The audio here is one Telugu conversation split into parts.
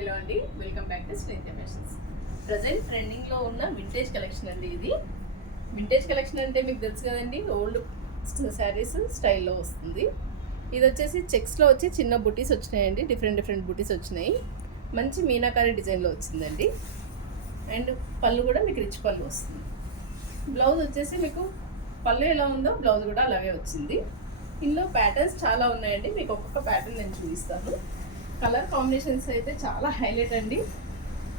హలో అండి, welcome back to Srinitya fashions. Present ట్రెండింగ్లో ఉన్న వింటేజ్ కలెక్షన్ అండి ఇది. వింటేజ్ కలెక్షన్ అంటే మీకు తెలుసు కదండి, ఓల్డ్ శారీస్ స్టైల్లో వస్తుంది. ఇది వచ్చేసి చెక్స్లో వచ్చి చిన్న బుటీస్ వచ్చినాయండి, డిఫరెంట్ బుటీస్ వచ్చినాయి. మంచి మీనాకారి డిజైన్లో వచ్చిందండి. అండ్ పళ్ళు కూడా మీకు రిచ్ పళ్ళు వస్తుంది. బ్లౌజ్ వచ్చేసి మీకు పళ్ళు ఎలా ఉందో బ్లౌజ్ కూడా అలాగే వచ్చింది. ఇందులో ప్యాటర్న్స్ చాలా ఉన్నాయండి, మీకు ఒక్కొక్క ప్యాటర్న్ నేను చూపిస్తాను. కలర్ కాంబినేషన్స్ అయితే చాలా హైలైట్ అండి.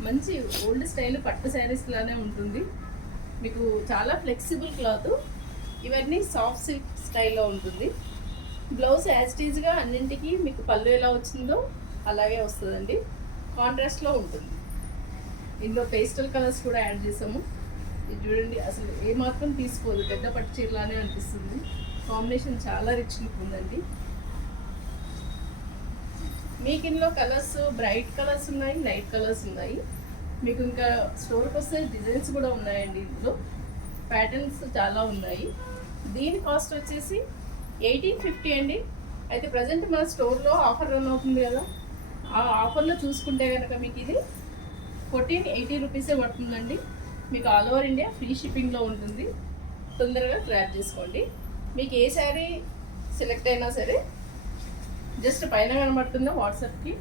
మంచి ఓల్డ్ స్టైల్ పట్టు శారీస్ లానే ఉంటుంది. మీకు చాలా ఫ్లెక్సిబుల్ క్లాత్, ఇవన్నీ సాఫ్ట్ సిల్క్ స్టైల్లో ఉంటుంది. బ్లౌజ్ యాజ్ టీజ్గా అన్నింటికి మీకు పళ్ళు ఎలా వచ్చిందో అలాగే వస్తుందండి, కాంట్రాస్ట్లో ఉంటుంది. ఇందులో పేస్టల్ కలర్స్ కూడా యాడ్ చేసాము. ఇది చూడండి, అసలు ఏమాత్రం తీసుకోదు, పెద్ద పట్టు చీరలానే అనిపిస్తుంది. కాంబినేషన్ చాలా రిచ్ లుక్ ఉందండి. మీకు ఇందులో కలర్స్ బ్రైట్ కలర్స్ ఉన్నాయి, లైట్ కలర్స్ ఉన్నాయి. మీకు ఇంకా స్టోర్కి వస్తే డిజైన్స్ కూడా ఉన్నాయండి. ఇందులో ప్యాటర్న్స్ చాలా ఉన్నాయి. దీని కాస్ట్ వచ్చేసి 1850 అండి. అయితే ప్రజెంట్ మన స్టోర్లో ఆఫర్ రన్ అవుతుంది కదా, ఆ ఆఫర్లో చూసుకుంటే కనుక మీకు ఇది 1480 రూపీసే పడుతుందండి. మీకు ఆల్ ఓవర్ ఇండియా ఫ్రీ షిప్పింగ్లో ఉంటుంది. తొందరగా గ్రాబ్ చేసుకోండి. మీకు ఏ శారీ సెలెక్ట్ అయినా సరే జస్ట్ పైన కనబడుతున్న వాట్సాప్కి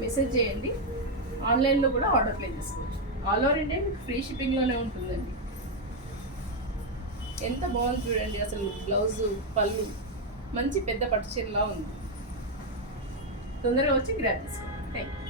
మెసేజ్ చేయండి. ఆన్లైన్లో కూడా ఆర్డర్ ప్లేస్ చేసుకోవచ్చు. ఆల్ ఓవర్ ఇండియా మీకు ఫ్రీ షిప్పింగ్లోనే ఉంటుందండి. ఎంత బాగుంది చూడండి, అసలు బ్లౌజు పళ్ళు మంచి పెద్ద పట్టు చీరలా ఉంది. తొందరగా వచ్చి గ్రాబ్ చేసుకోండి. Thank you.